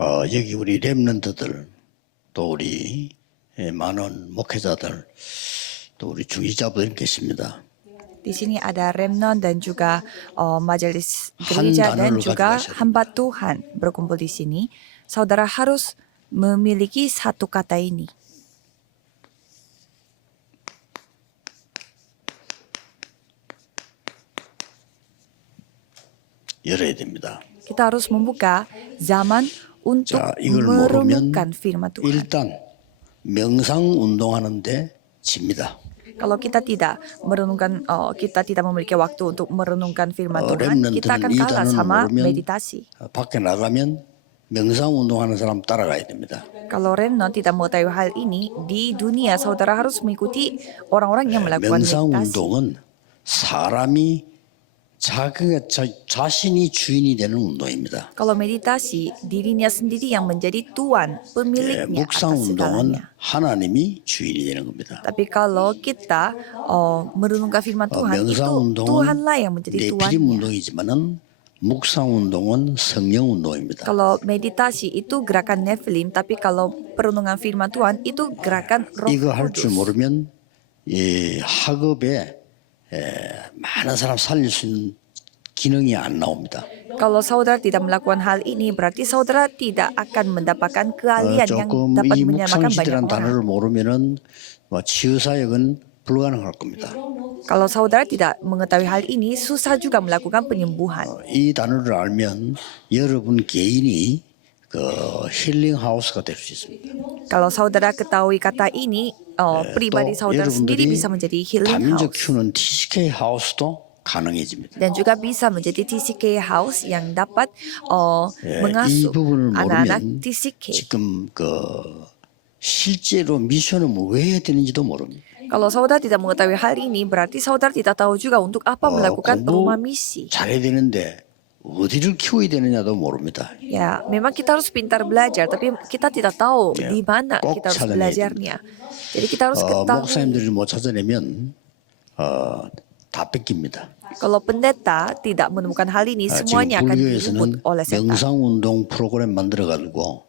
여기 우리 렘넌트들 또 우리 많은 목회자들 또 우리 중직자분들 계십니다. Di sini ada remnon dan juga majelis Han gereja dan 단어를 juga 가져가셔야 hamba Tuhan berkumpul di sini. Saudara harus memiliki satu kata ini. 열어야 됩니다. Kita harus membuka zaman untuk 자, 이걸 모르면 merenungkan firman Tuhan. 일단 명상 운동하는데 집니다. Kalau kita tidak merenungkan, kita tidak memiliki waktu untuk merenungkan firman Tuhan, remnant는 kita akan 이 kalah 단어를 sama 모르면 meditasi. 밖에 나가면 명상 운동하는 사람 따라가야 됩니다. Kalau remnon tidak mengetahui hal ini, di dunia saudara harus mengikuti orang-orang yang melakukan 명상 meditasi. 운동은 사람이 자신이 주인이 되는 운동입니다. Kalau meditasi, dirinya sendiri yang menjadi tuan, pemiliknya 묵상 atas 운동은 segalanya. 하나님이 주인이 되는 겁니다. Tapi kalau kita merenungkan firman Tuhan, itu 명상 운동은 Tuhanlah yang menjadi 내피림 tuannya. 운동이지만은 묵상 운동은 성령 운동입니다. Kalau meditasi itu gerakan Nephilim, tapi kalau perenungan firman Tuhan itu gerakan Roh 이거 할 줄 Kudus. 모르면 이 학업에 많은 사람 살릴 수 있는 기능이 안 나옵니다. Kalau saudara tidak melakukan hal ini, berarti saudara tidak akan mendapatkan keahlian yang 조금 dapat 이 menyelamatkan banyak 묵상시대라는 orang. 단어를 모르면은 치유사역은 불가능할 겁니다. Kalau saudara tidak mengetahui hal ini, susah juga melakukan penyembuhan. 이 단어를 알면 여러분 개인이 그 힐링 하우스가 될 수 있습니다. Kalau saudara ketahui kata ini, pribadi 또 saudara sendiri 여러분들이 bisa menjadi healing 다민족 house. 키우는 TCK 하우스도 가능해집니다. Dan juga bisa menjadi TCK house yang dapat 이 mengasuh 부분을 anak-anak 모르면 TCK. 지금 그 실제로 미션을 왜 해야 되는지도 모릅니다. Kalau saudara tidak mengetahui hal ini, berarti saudara tidak tahu juga untuk apa melakukan rumah 공부 misi. 잘해야 되는데 어디를 키워야 되느냐도 모릅니다. Ya, memang kita harus pintar belajar, tapi kita tidak tahu Ya, di mana 꼭 kita harus 찾아내야 belajarnya. Jadi kita harus ketahui. 목사님들이 못 찾아내면 다 뺏깁니다. Kalau pendeta tidak menemukan hal ini, 지금 semuanya akan direbut 불교에서는 oleh setan. 명상운동 프로그램 만들어가지고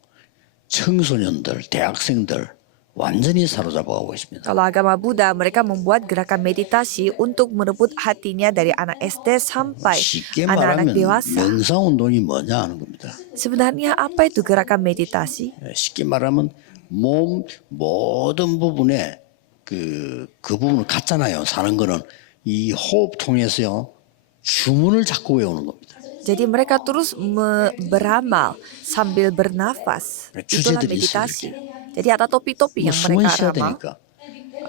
청소년들, 대학생들 완전히 사로잡아가고 있습니다. Kalau agama Buddha, mereka membuat gerakan meditasi untuk merebut hatinya dari anak SD sampai 쉽게 anak-anak 말하면 dewasa. 명상운동이 뭐냐 하는 겁니다. Sebenarnya apa itu gerakan meditasi? 쉽게 말하면 몸 모든 부분에 그 부분을 갖잖아요. 사는 거는 이 호흡 통해서요 주문을 자꾸 외우는 겁니다. Jadi mereka terus beramal sambil bernafas. Itulah 주제들이 meditasi. 있어요. Jadi ada topi-topi yang 숨은 mereka 쉬어야 ramal 되니까.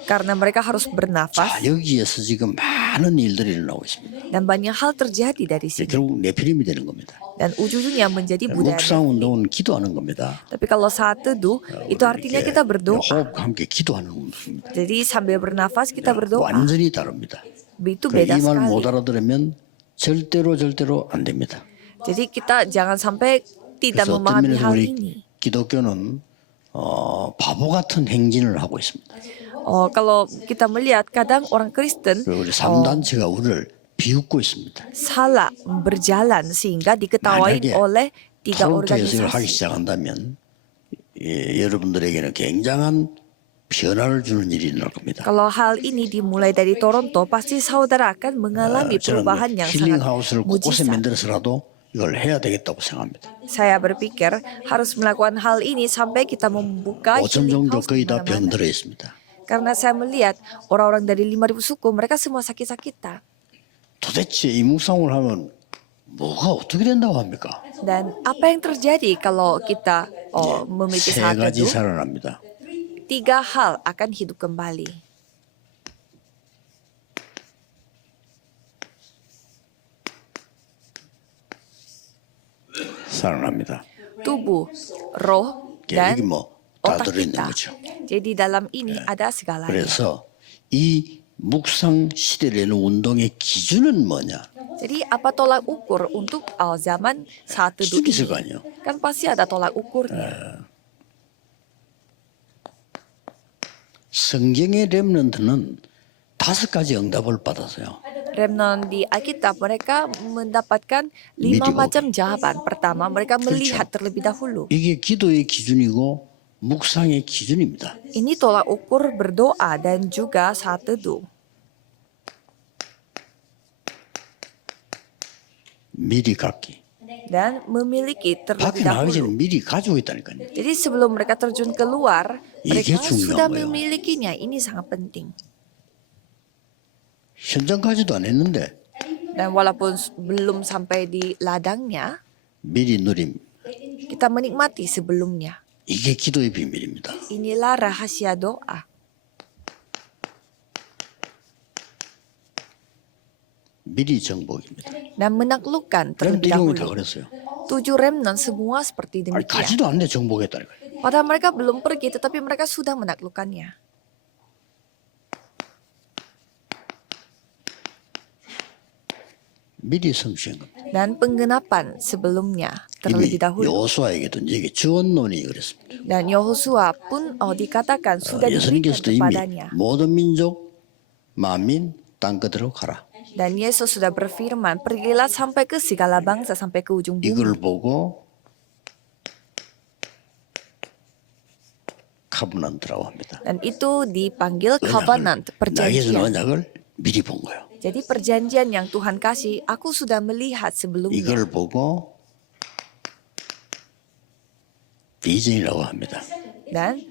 karena mereka harus 자, bernafas 여기에서 지금 많은 일들이 일어나고 있습니다. dan banyak hal terjadi dari sini. 결국 네피림이 되는 겁니다. Dan ujung-ujungnya menjadi budaya. 묵상 운동은 기도하는 겁니다. Tapi kalau saat teduh, itu artinya kita berdoa. 호흡과 함께 기도하는 운동입니다. Jadi sambil bernafas kita berdoa. 완전히 다릅니다. Itu beda 이 말 못 sekali. 알아들으면 절대로 안 됩니다. Jadi kita jangan sampai tidak 그래서 어떤 memahami 면에서 hal 우리 ini. 기독교는 바보 같은 행진을 하고 있습니다. Kalau kita melihat kadang orang Kristen 그리고 우리 3단체가 우리를 비웃고 있습니다. salah berjalan sehingga diketahui 만약에 oleh tiga 토론토 해석을 하기 organisasi. 시작한다면 여러분들에게는 굉장한 변화를 주는 일이 일어날 겁니다. Kalau hal ini dimulai dari Toronto, pasti saudara akan mengalami 저는 perubahan yang 힐링 sangat 하우스를 곳곳에 mujizat. 만들어서라도 이걸 해야 되겠다고 생각합니다. Saya berpikir harus melakukan hal ini sampai kita membuka 5천 healing 정도 house 거의 di 다 mana-mana. 병들어 있습니다. Karena saya melihat orang-orang dari 5.000 suku, mereka semua sakit-sakitan. 도대체 이 묵상을 하면 뭐가 어떻게 된다고 합니까? Dan apa yang terjadi kalau kita memiliki 세 saat 가지 teduh? 살아납니다. 3 hal akan hidup kembali. 살아납니다. Tubuh, roh, dan 이게 뭐다 otak 들어있는 kita. 거죠. Jadi dalam ini ada segalanya. 그래서 이 묵상 시대라는 운동의 기준은 뭐냐? Jadi apa tolak ukur untuk zaman saat teduh 기준이 있을 거 ini? 아니에요. Kan pasti ada tolak ukurnya. 성경의 렘넌트는 5가지 응답을 받았어요. remnant di Alkitab mereka mendapatkan 5 미리 macam jawaban. Pertama, mereka 그렇죠. melihat terlebih dahulu. 이게 기도의 기준이고 묵상의 기준입니다. Ini tolak ukur berdoa dan juga saat teduh. 미리 갖기. Dan memiliki terlebih 밖에 나가기 전에 dahulu. 미리 가지고 있다니까요. Jadi sebelum mereka terjun keluar, 이게 mereka 중요한 sudah 거예요. memilikinya. Ini sangat penting. 현장까지도 안 했는데 Dan walaupun belum sampai di ladangnya, 미리 누림. kita menikmati sebelumnya. 이게 기도의 비밀입니다. Inilah rahasia doa. 미리 정복입니다. Dan menaklukkan 그런데 terlebih 이용이 다 dahulu. 그랬어요. 7 remnant semua seperti 아니, demikian. 가지도 않네 정복했다니까요. Padahal mereka belum pergi, tetapi mereka sudah menaklukkannya. 미리 성취한 겁니다. Dan penggenapan sebelumnya 이미 terlebih dahulu. 여호수아에게도 이게 주언론이 그랬습니다. Dan Yehosua pun dikatakan sudah diberikan 예수님께서도 이미 kepadanya. 모든 민족, 만민 땅 끝으로 가라. Dan Yesus sudah berfirman, pergilah sampai ke segala bangsa, sampai ke ujung bumi. 이걸 보고 카브난트라고 합니다. Dan itu dipanggil covenant, 나에게서 perjanjian. 언약을 미리 본 거예요. Jadi perjanjian yang Tuhan kasih, aku sudah melihat sebelumnya. 이걸 보고 비전이라고 합니다. Dan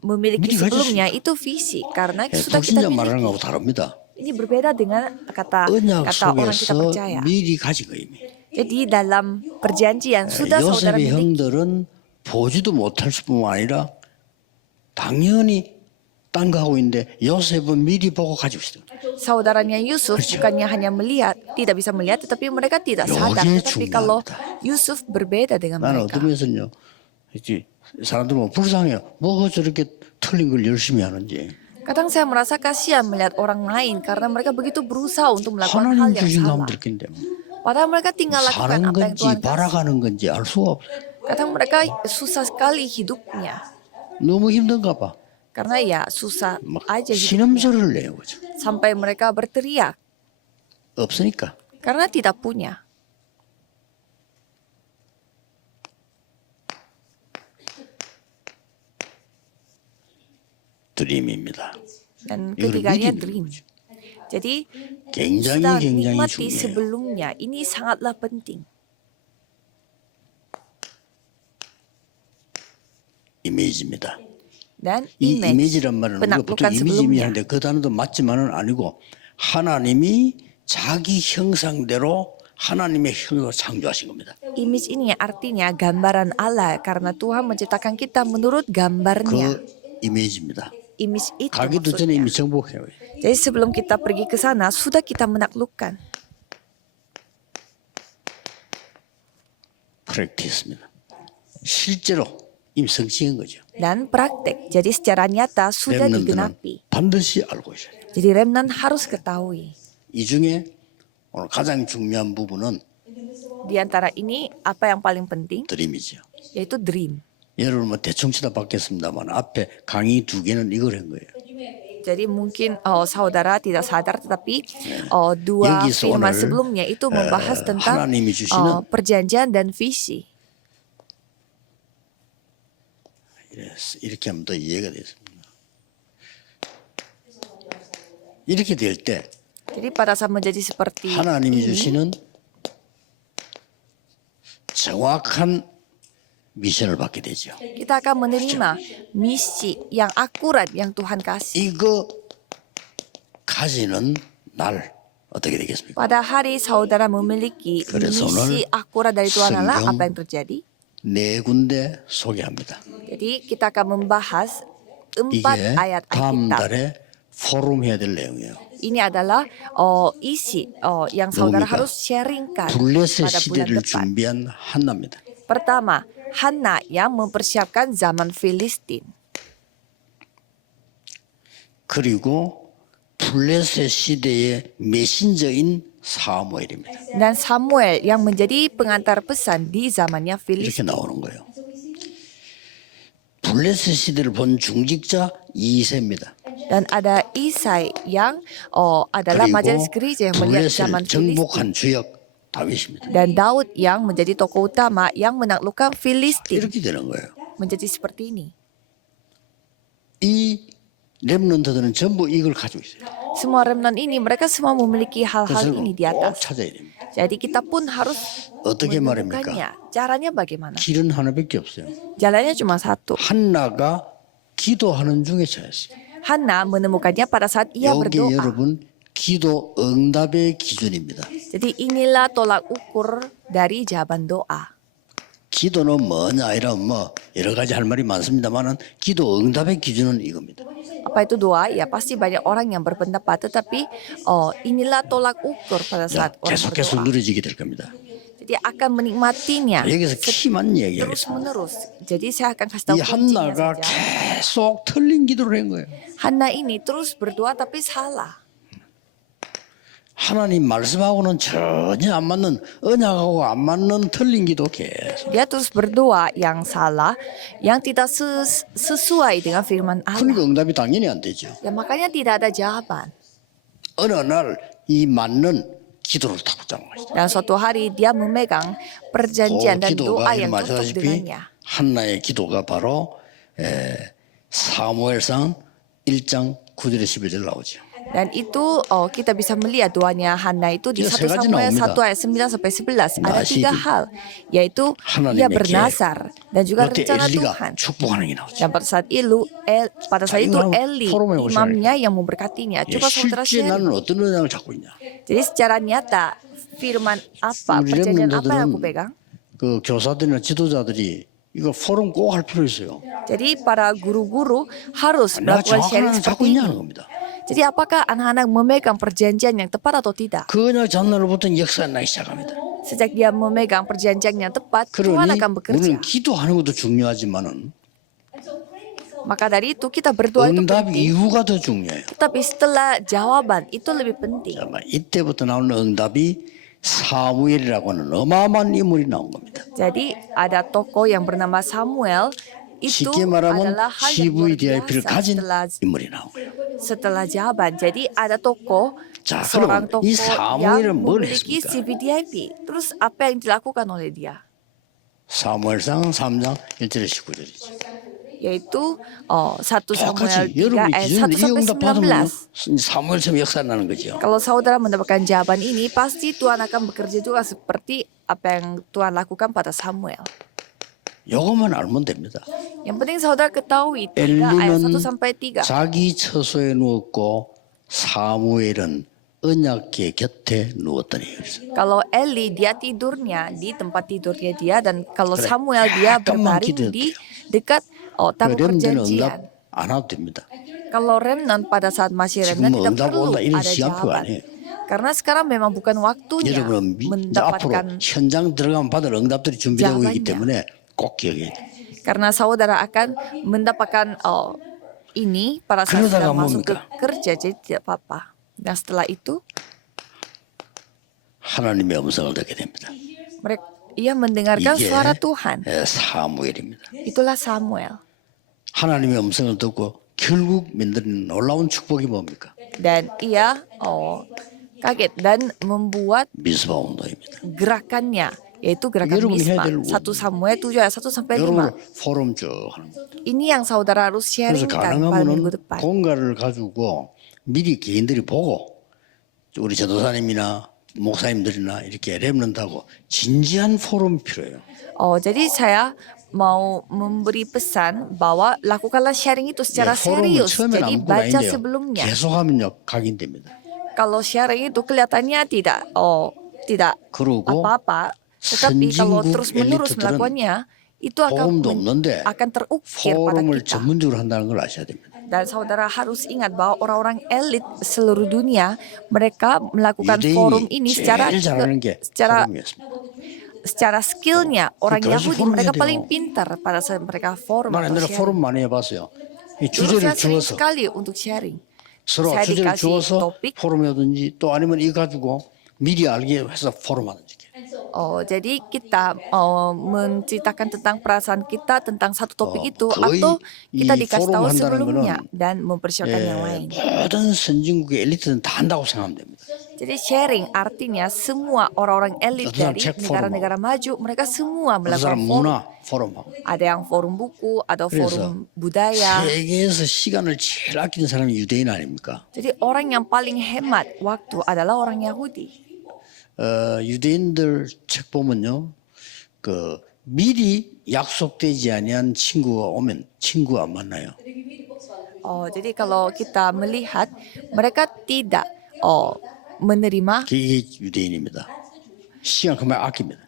memiliki 미리 sebelumnya itu visi, karena 예, sudah kita 불신자 말하는 miliki. 거하고 다릅니다. Ini berbeda dengan kata 언약 orang kita 속에서 percaya. 미리 가진 거 이미. Jadi dalam perjanjian sudah saudara 요셉의 miliki. 형들은 보지도 못할 뿐만 아니라 당연히 딴 거 하고 있는데 요셉은 미리 보고 가지고 있어요. Saudaranya Yusuf bukannya hanya melihat, tidak bisa melihat, tetapi mereka tidak sadar. 여기에 Tetapi kalau 중요합니다. Yusuf berbeda dengan 나는 mereka. 어떤 면에서는요, 이제 사람들 보면 불쌍해요. 뭐 저렇게 틀린 걸 열심히 하는지. Kadang saya merasa kasihan melihat orang lain karena mereka begitu berusaha untuk melakukan hal 하나님 yang 주신 salah. 감들인데 Padahal mereka tinggal lakukan 사는 apa yang 건지 Tuhan kasih. 바라가는 건지 알 수가 없어요. Kadang mereka susah sekali hidupnya. 너무 힘든가 봐. Karena ya susah 막 aja hidupnya. 신음소리를 내요. 그죠? Sampai mereka berteriak 없으니까. karena tidak punya. 드림입니다. Dan 이걸 ketiganya 미리 dream. Jadi 굉장히 sudah 굉장히 nikmati 중요해요. sebelumnya. Ini sangatlah penting. 이미지입니다. Dan 이 image, 이미지란 말은 우리가 보통 penaklukan 이미지 sebelumnya. 이미지하는데 그 단어도 맞지만은 아니고 하나님이 자기 형상대로 하나님의 형상으로 창조하신 겁니다. Image ini artinya gambaran Allah karena Tuhan menciptakan kita menurut gambarnya. 그 이미지입니다. Image itu 가기도 전에 maksudnya. 이미 정복해요. Jadi sebelum kita pergi ke sana sudah kita menaklukkan. 프랙티스입니다. 실제로 이미 성취한 거죠. Dan praktek. Jadi secara nyata sudah 렘넌트는 digenapi. 반드시 알고 있어야 돼요. Jadi remnant harus ketahui. 이 중에 오늘 가장 중요한 부분은 Di antara ini apa yang paling penting 드림이죠. yaitu dream. 여러분 뭐 대충 치다 받겠습니다만 앞에 강의 2개는 이걸 한 거예요. Jadi mungkin saudara tidak sadar tetapi dua 여기서 firman 오늘, sebelumnya itu membahas tentang 하나님이 주시는 perjanjian dan visi. 이렇게 하면 더 이해가 되습니다. 이렇게 될 때 Jadi pada saat menjadi seperti 하나님이 ini, 주시는 정확한 미션을 받게 되죠. kita akan menerima misi yang akurat yang Tuhan kasih. 이거 가지는 날 어떻게 되겠습니까? Pada hari saudara memiliki 그래서 misi 오늘 akurat dari Tuhan Allah, 성경 apa yang terjadi? 네 군데 소개합니다. Jadi kita akan membahas 4 이게 ayat 다음 Alkitab. 달에 포럼 해야 될 내용이에요. Ini adalah isi yang saudara 뭡니까? harus sharingkan 블레셋 pada bulan 시대를 depan. 준비한 한나입니다. Pertama, Hana yang mempersiapkan zaman Filistin. 그리고 블레셋 시대의 메신저인 사무엘입니다. Dan Samuel yang menjadi pengantar pesan di zamannya 이렇게 Filistin. 나오는 거예요. 블레셋 시대를 본 중직자 이세입니다. Dan ada Isai yang adalah majelis 그리고 gereja yang melihat 블레셋을 zaman Filistin. 정복한 주역 다윗입니다. Dan Daud yang menjadi tokoh utama yang menaklukkan Filistin. 이렇게 되는 거예요. Menjadi seperti ini. 이 렘넌트들은 전부 이걸 가지고 있어요. Semua remnant ini mereka semua memiliki hal-hal 그래서 ini di 꼭 atas. 찾아야 됩니다. Jadi kita pun harus 어떻게 말입니까? menemukannya. Caranya bagaimana? 길은 하나밖에 없어요. Jalannya cuma satu. 한나가 기도하는 중에 찾았어요. Hana menemukannya pada saat ia 여기 berdoa. 여러분 기도 응답의 기준입니다. Jadi inilah tolak ukur dari jawaban doa. 기도는 뭐냐 아니라 뭐 여러 가지 할 말이 많습니다만은 기도 응답의 기준은 이겁니다. Apa itu doa? Ya pasti banyak orang yang berpendapat. Tetapi inilah tolak ukur pada 자, saat orang 계속해서 berdoa. 누려지게 될 겁니다. Jadi akan menikmatinya 여기서 키만 얘기하겠습니다. terus menerus. Jadi saya akan kasih tahu 이 kuncinya 한나가 saja. 계속 틀린 기도를 한 거예요. Hana ini terus berdoa tapi salah. 하나님 말씀하고는 전혀 안 맞는 언약하고 안 맞는 틀린 기도 계속. Dia terus berdoa yang salah, yang tidak sesuai dengan firman Allah. 그러니까 응답이 당연히 안 되죠. Ya makanya tidak ada jawaban. 어느 날 이 맞는 기도를 딱 붙잡은 것이죠. Dan suatu hari dia memegang perjanjian 그 dan doa 기도가 yang 이름 cocok 아시다시피 dengannya. 한나의 기도가 바로 사무엘상 1장 9절에 11절 나오죠. Dan itu kita bisa melihat doanya Hana itu di Iya, 1 sengaja Samuel naomida. 1 ayat 9 sampai 11. Ada Nasidi. 3 hal, yaitu 하나님의 ia bernasar dan juga 그때 rencana 엘리가 Tuhan. 축복하는 게 나오죠. Dan pada saat itu, 이거 한번 Eli, 포럼에 오셔야 imamnya yang memberkatinya. 예, Coba saudara 실제 share. 나는 어떤 언약을 잡고 있냐. Jadi secara nyata, firman apa, 우리 perjanjian apa yang aku 렘넌트들은 pegang? 그 교사들이나 지도자들이 이거 포럼 꼭 할 필요 있어요. Jadi para guru-guru harus 내가 melakukan 정확한 sharing 언약을 잡고 seperti ini. 있냐는 겁니다. Jadi apakah anak-anak memegang perjanjian yang tepat atau tidak? 그 언약 잡날로부터 역사가 나기 시작합니다. Sejak dia memegang perjanjian yang tepat, Tuhan 그러니 akan bekerja. 우리는 기도하는 것도 중요하지만은 Maka dari itu kita berdoa itu 응답 penting. 이후가 더 중요해요. Tetapi setelah jawaban itu lebih penting. 아마 이때부터 나오는 응답이 사무엘이라고 하는 어마어마한 인물이 나온 겁니다. Jadi ada tokoh yang bernama Samuel. Itu 쉽게 말하면 adalah hal yang luar CVDIP를 biasa 가진 setelah 인물이 나온 거예요. jawaban. Jadi ada tokoh, 자, seorang 그러면 이 tokoh 사무엘은 yang 뭘 memiliki 했습니까? CVDIP. Terus apa yang dilakukan oleh dia? 사무엘상 3장 1절에 19절이죠. Yaitu 1 Samuel 3 여러분이 ayat 1 기존에 이 sampai 응답 받으면 19. 사무엘처럼 역사 나는 거죠. Kalau saudara mendapatkan jawaban ini, pasti Tuhan akan bekerja juga seperti apa yang Tuhan lakukan pada Samuel. 요것만 알면 됩니다. Yang penting saudara ketahui 3 ayat 1 엘리는 sampai 3. 자기 처소에 누웠고 사무엘은 언약궤 곁에 누웠더니. Kalau Eli dia tidurnya di tempat tidurnya dia, dan kalau Samuel dia 잠깐만 berbaring di 기도해도 dekat tabut 렘드는 perjanjian. 응답 안 와도 됩니다. Kalau remnant pada saat masih 지금 remnant 뭐 tidak 응답 perlu 온다 이런 ada 시간표가 jawaban. 아니에요. Karena sekarang memang bukan waktunya 여러분은 앞으로 mendapatkan, 현장 들어가면 받을 응답들이 준비되고 있기 자반nya. 때문에 꼭 기억해야 돼요. karena saudara akan mendapatkan ini pada saat 그러다가 sudah masuk ke 뭡니까? kerja, jadi tidak apa-apa. Dan setelah itu 하나님의 음성을 듣게 됩니다. ia mendengarkan 이게 suara Tuhan. 사무엘입니다. Itulah Samuel. 하나님의 음성을 듣고 결국 만드는 놀라운 축복이 뭡니까? Dan ia kaget dan membuat 미스바 운동입니다. gerakannya, yaitu gerakan 여러분이 해야 Misma. 될 1 Samuel 7 ayat 1 sampai 5. 여러분 포럼 쭉 하는 거예요. Ini yang saudara harus 그래서 sharingkan pada minggu 가능하면은 depan. 공가를 가지고 미리 개인들이 보고 우리 전도사님이나 목사님들이나 이렇게 렘넌트하고 진지한 포럼이 필요해요. Jadi saya mau memberi pesan bahwa lakukanlah sharing itu secara 포럼은 serius. 처음엔 Jadi 아무것도 baca 아닌데요. sebelumnya. 계속하면요 각인됩니다. Kalau sharing itu kelihatannya tidak 그러고 apa-apa, tetapi kalau 선진국 terus-menerus 엘리트들은 melakukannya itu 포럼도 없는데 akan terukir pada 포럼을 kita. 전문적으로 한다는 걸 아셔야 됩니다. Dan saudara harus ingat bahwa orang-orang elit seluruh dunia mereka melakukan forum 유대인이 ini 제일 잘하는 게 포럼이었습니다. secara skillnya orang 그래서 Yahudi forum mereka 해야 paling 돼요. pintar pada saat mereka forum 만 atau 옛날에 sharing. 포럼 많이 해봤어요. 이 Dulu saya 주제를 sering 주어서 sekali untuk sharing. 서로 saya 주제를 dikasih 주어서 topik. 포럼이라든지 또 아니면 이 가지고 미리 알게 해서 포럼하든지. Jadi kita menceritakan tentang perasaan kita tentang satu topik itu 거의 atau kita 이 dikasih tahu 포럼 한다는 sebelumnya 거는 dan mempersiapkan yang lain. 모든 선진국의 엘리트는 다 한다고 생각하면 됩니다. Jadi sharing artinya semua orang-orang elit 어떤 사람 dari 책 negara-negara maju mereka semua 어떤 사람 melakukan forum. 문화 포럼하고. Ada yang forum buku atau 그래서 forum budaya. 세계에서 시간을 제일 아끼는 사람이 유대인 아닙니까? Jadi orang yang paling hemat waktu adalah orang Yahudi. 유대인들 책 보면요, 미리 약속되지 아니한 친구가 오면 친구가 안 만나요. Jadi kalau kita melihat mereka tidak menerima, 그게 유대인입니다. 시간 그만 아낍니다.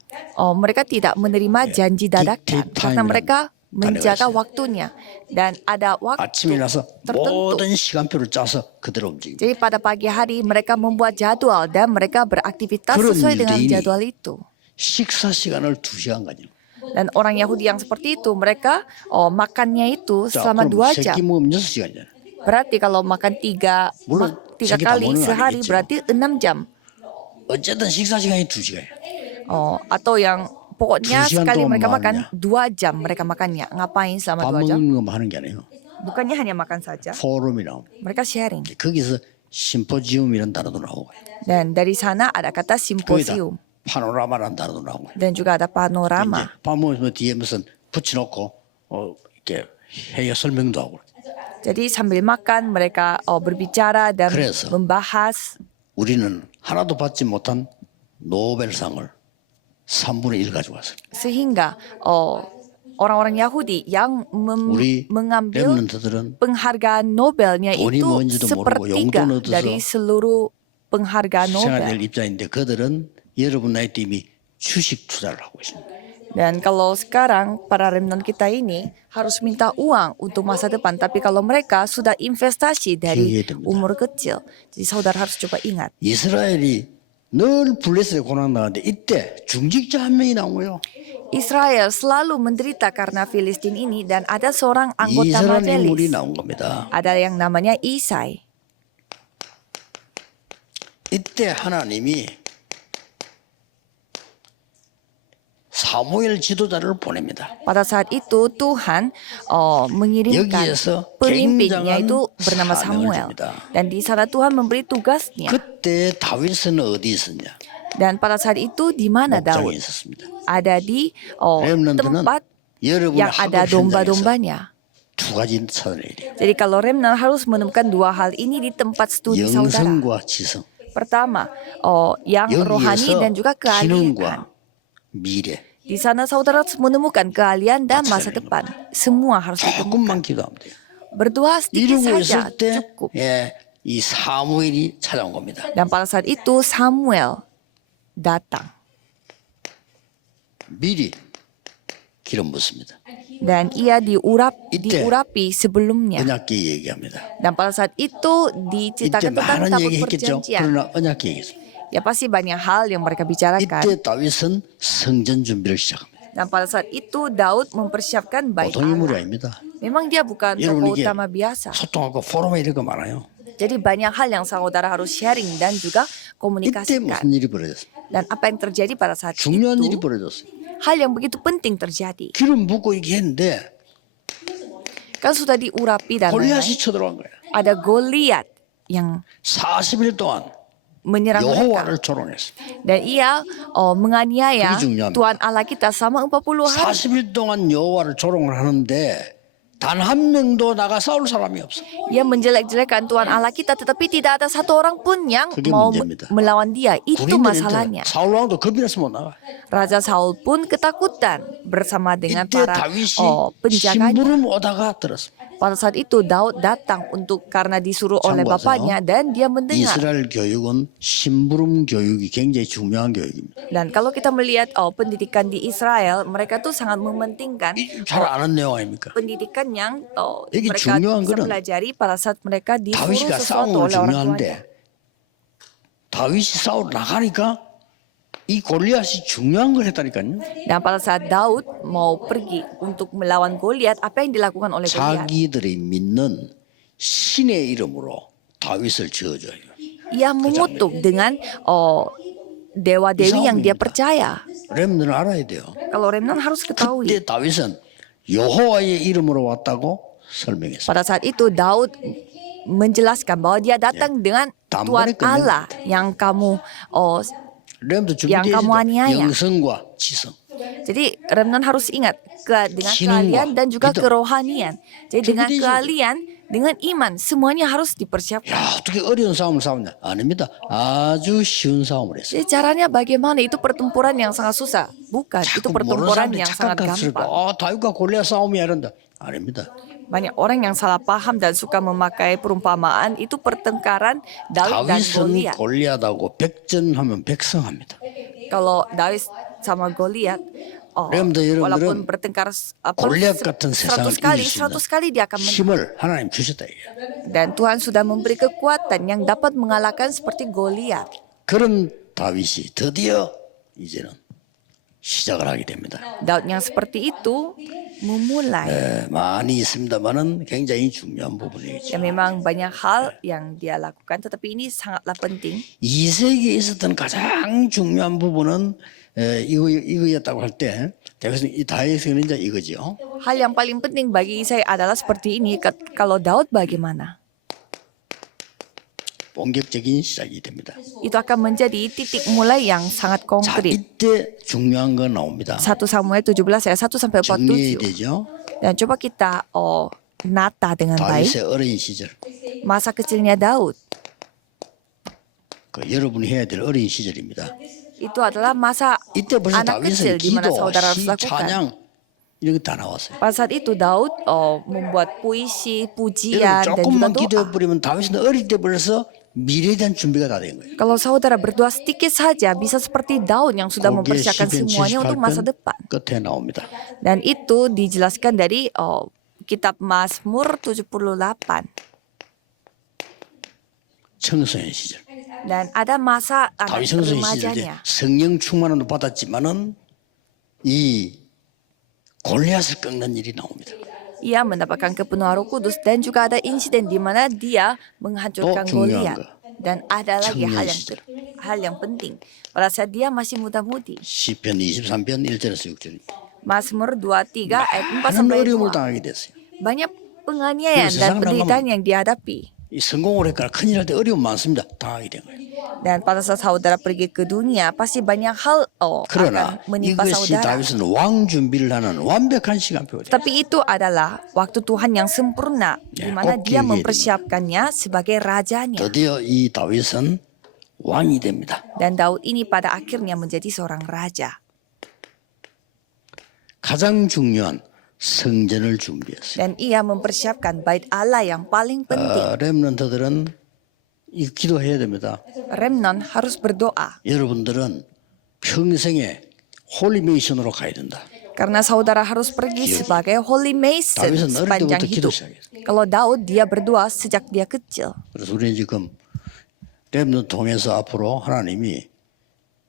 mereka tidak menerima janji dadakan dictate karena time-이라는 mereka menjaga 단어가 있어요. waktunya dan ada 아침에 waktu 일어나서 tertentu. 모든 시간표를 짜서 그대로 움직입니다. Jadi pada pagi hari mereka membuat jadwal dan mereka beraktivitas 그런 sesuai dengan 유대인이 jadwal itu. 식사 시간을 2시간 가지고. Dan orang Yahudi yang seperti itu mereka makannya itu 자, selama 그럼 2 jam. 세끼 먹으면 6시간이잖아요. Berarti kalau makan tiga 물론 tiga 세끼 다 kali 먹는 건 sehari 아니겠죠. berarti 6 jam. 어쨌든 식사 시간이 2시간이에요. Atau yang pokoknya 2 시간 sekali 동안 mereka 뭐 makan 하느냐? 2 jam mereka makannya. Ngapain selama 밥 2 jam? 먹는 것만 하는 게 아니에요. Bukannya hanya makan saja. 포럼이 나옵니다. Mereka sharing. 거기서 심포지움이라는 단어도 나오고 Dan dari sana ada kata 거기다 simposium 파노라마라는 단어도 나오고 dan juga ada panorama. 이제 밥 먹으면 뒤에 무슨 붙여놓고 이렇게 회의 설명도 하고. Jadi sambil makan mereka berbicara dan 그래서 membahas. 우리는 하나도 받지 못한 노벨상을 3분의 1 가져왔어요. Sehingga orang-orang Yahudi yang 우리 mengambil 렘넌트들은 penghargaan Nobelnya 돈이 itu 뭔지도 모르고 sepertiga 용돈 얻어서 dari seluruh penghargaan 생활될 Nobel. 입장인데 그들은 여러분 나이 때 이미 주식 투자를 하고 있습니다. Dan kalau sekarang para remnant kita ini harus minta uang untuk masa depan, tapi kalau mereka sudah investasi dari 기회됩니다. umur kecil, jadi saudara harus coba ingat. 이스라엘이 늘 블레셋에 고난당하는데 이때 중직자 한 명이 나온 거예요. Israel selalu menderita karena Filistin ini dan ada seorang anggota 이스라엘 인물이 majelis. 나온 겁니다. Ada yang namanya Isai. 이때 하나님이 사무엘 지도자를 보냅니다. Pada saat itu Tuhan mengirimkan 여기에서 pemimpinnya 굉장한 itu bernama 사명을 Samuel. 줍니다. Dan di sana Tuhan memberi tugasnya. 그때 다윗은 어디 있었냐? Dan pada saat itu di mana 목장에 Daud? 있었습니다. Ada di 렘넌트는 tempat 여러분의 yang ada 학업 현장에서 domba-dombanya. 두 가지 찾아내야 돼요. Jadi kalau remnant harus menemukan 2 hal ini di tempat studi saudara. 영성과 지성, Pertama, yang rohani 여기에서 dan juga keahlian. 기능과 미래. Di sana saudara harus menemukan keahlian dan masa depan. Semua harus ditemukan. 조금만 기도하면 돼요. Berdoa sedikit 이러고 saja 있을 때 cukup. 이 사무엘이 찾아온 겁니다. Dan pada saat itu Samuel datang. 미리 기름 붓습니다. Dan ia 이때 diurapi sebelumnya. 언약궤 얘기합니다. Dan pada saat itu 이때 diceritakan tentang 많은 tabut 얘기했겠죠. perjanjian. 그러나 언약궤 얘기했습니다. Ya pasti banyak hal yang mereka bicarakan. 이때 다윗은 성전 준비를 시작합니다. Dan pada saat itu Daud mempersiapkan bait 보통 인물이 Allah. 아닙니다. Memang dia bukan 여러분 tokoh 이게 utama biasa. 소통하고 포럼에 이런 거 많아요. Jadi banyak hal yang saudara harus sharing dan juga 이때 komunikasikan. 무슨 일이 벌어졌어요? Dan apa yang terjadi pada saat 중요한 일이 itu, 벌어졌어요. hal yang begitu penting terjadi. 기름 붓고 이렇게 했는데 Kan sudah diurapi dan lain-lain. 골리앗이 쳐들어간 거예요. Ada Goliat yang 40일 동안 menyerang mereka. 여호와를 조롱했어요. Dan ia menganiaya 그게 중요합니다. Tuhan Allah kita selama 40 hari. 40일 동안 여호와를 조롱을 하는데 단 한 명도 나가 싸울 사람이 없어. Ia menjelek-jelekan Tuhan Allah kita, tetapi tidak ada satu orang pun yang 그게 mau 문제입니다. melawan dia. Itu 군인들한테 masalahnya. 사울 왕도 겁이 나서 못 나가. Raja Saul pun ketakutan bersama dengan 이때 para 다윗이 penjaganya. 심부름 오다가 들었습니다. Pada saat itu Daud datang karena disuruh oleh 참고하세요. bapaknya dan dia mendengar. 이스라엘 교육은 심부름 교육이 굉장히 중요한 교육입니다. Dan kalau kita melihat pendidikan di Israel, mereka tuh sangat mementingkan 잘 아는 내용 아닙니까? pendidikan yang 이게 mereka 중요한 bisa 거는 pelajari pada saat mereka disuruh 다윗이가 sesuatu 싸움은 oleh orang tuanya. 중요한데 다윗이 싸우러 나가니까 이 골리앗이 중요한 걸 했다니까요. Dan pada saat Daud mau pergi untuk melawan Goliat, apa yang dilakukan oleh Goliat? 자기들이 믿는 신의 이름으로 다윗을 지어줘요. Ia mengutuk dengan dewa-dewi yang dia 싸움입니다. percaya. 렘넌은 알아야 돼요. Kalau Remnon harus ketahui. 그때 다윗은 여호와의 이름으로 왔다고 설명했어요. Pada saat itu Daud menjelaskan bahwa dia datang dengan Tuhan 단번에 끝내는 Allah yang kamu 렘도 yang kamu 준비되어 aniaya. 영성과 지성. Jadi Remnon harus ingat dengan Sinungwa, keahlian dan juga gitu. kerohanian. Jadi dengan 준비되어 keahlian, dengan iman, semuanya harus dipersiapkan. 야, 어떻게 어려운 싸움을 싸웠냐? 아닙니다. 아주 쉬운 싸움을 했어요. Jadi caranya bagaimana? Itu pertempuran yang sangat susah. Bukan, itu 자꾸 모르는 pertempuran 사람들이 yang sangat 착각스럽고 gampang. 다윗과 골리앗 싸움이야 이런다. 아닙니다. Banyak orang yang salah paham dan suka memakai perumpamaan itu pertengkaran Daud dan 다윗은 Goliat. 골리앗하고 백전하면 백성합니다. Kalau Daud sama Goliat, 여러분들, walaupun 여러분들은 bertengkar 골리앗 같은 100 세상을 kali, 이길 수 100 kali dia akan 있는 menang. 힘을 하나님 주셨다 이게. Dan Tuhan sudah memberi kekuatan yang dapat mengalahkan seperti Goliat. 그런 다윗이 드디어 이제는 시작을 하게 됩니다. Daud yang seperti itu memulai. 많이 있습니다만은 굉장히 중요한 부분이죠. Ya memang banyak hal yang dia lakukan, tetapi ini sangatlah penting. 이 세계에 있었던 가장 중요한 부분은 이거였다고 할 때 이 다윗은 이제 이거죠. Hal yang paling penting bagi saya adalah seperti ini. Kalau Daud bagaimana? 본격적인 시작이 됩니다. Itu akan menjadi titik mulai yang sangat 자, konkret. 이때 중요한 건 나옵니다. 1 Samuel 17 ayat 1 sampai 정리해야 47. 되죠. Dan coba kita nata dengan baik 다윗의 어린 시절. masa kecilnya Daud. 여러분이 해야 될 어린 시절입니다. Itu adalah masa 이때 벌써 anak kecil 다윗은 di mana 기도, saudara harus 시, lakukan. 찬양 이런 거 다 나왔어요. Pada saat itu Daud membuat puisi, 여러분 pujian dan juga 조금만 doa. 기도해버리면 다윗은 어릴 때 벌써 미래에 대한 준비가 다 된 거예요. Kalau saudara berdoa sedikit saja bisa seperti Daud yang sudah 거기에 mempersiapkan 시편 semuanya untuk masa 78편 depan. 끝에 나옵니다. Dan itu dijelaskan dari kitab Mazmur 78. 청소년 시절. Dan ada masa anak 다윗 청소년 시절 때 remajanya. 성령 충만을 받았지만은 이 골리앗을 꺾는 일이 나옵니다. Ia mendapatkan kepenuhan Roh Kudus dan juga ada insiden di mana dia menghancurkan Oh, 중요한 Goliat. 거. Dan ada lagi 청년 hal yang penting. Pada saat dia masih muda-mudi. 시편 23편 1절에서 6절. Mazmur 23 ayat 4 많은 sampai 어려움을 5. 당하게 됐어요. Banyak penganiayaan 그래서 dan 세상 penderitaan yang dihadapi. 이 성공을 했거나 큰일 할 때 어려움 많습니다. 당하게 된 거예요. Dan pada saat saudara pergi ke dunia, pasti banyak hal 그러나 akan menimpa 이것이 saudara. 다윗은 왕 준비를 하는 완벽한 시간표가 돼요. Tapi itu adalah waktu Tuhan yang sempurna, di mana 꼭 dia 기억해야 mempersiapkannya sebagai rajanya. 드디어 이 다윗은 왕이 됩니다. Dan Daud ini pada akhirnya menjadi seorang raja. 가장 중요한 성전을 준비했어요. Dan ia mempersiapkan bait Allah yang paling penting. 렘넌트들은 이 기도해야 됩니다. Remnon harus berdoa. 여러분들은 평생에 홀리메이션으로 가야 된다. Karena saudara harus pergi sebagai holy mason 다윗은 어릴 sepanjang 때부터 기도 hidup. 시작했어요. Kalau Daud, dia berdoa sejak dia kecil. 그래서 우리는 지금 렘넌트 통해서 앞으로 하나님이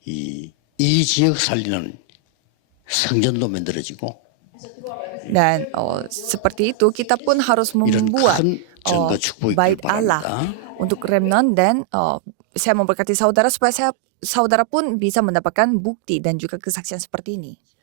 이 지역 살리는 성전도 만들어지고 Dan seperti itu kita pun harus 이런 membuat 큰 증거 축복이 bait 있길 Allah 바랍니다. untuk Remnon dan saya memberkati saudara supaya saudara pun bisa mendapatkan bukti dan juga kesaksian seperti ini.